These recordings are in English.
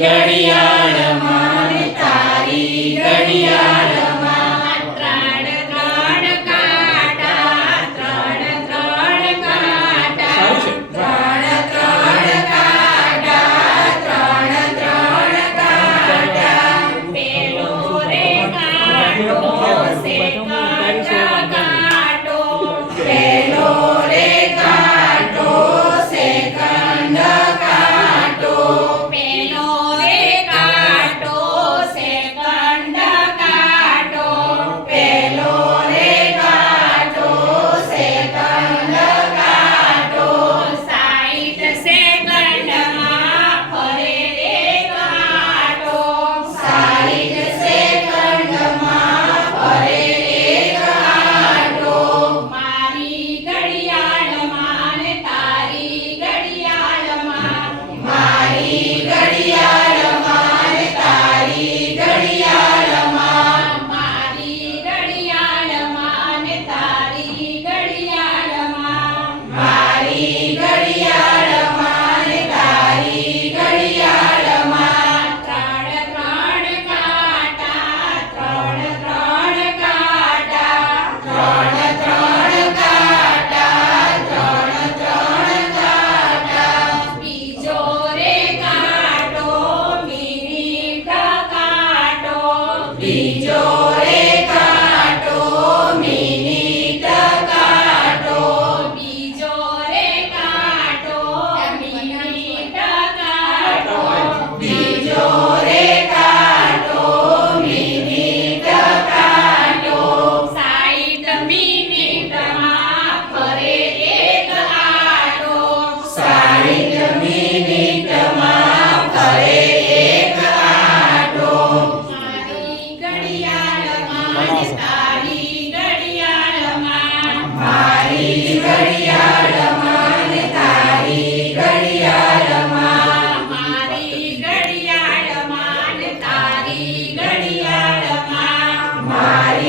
ಗಡಿಯಾ Oremos.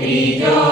brillo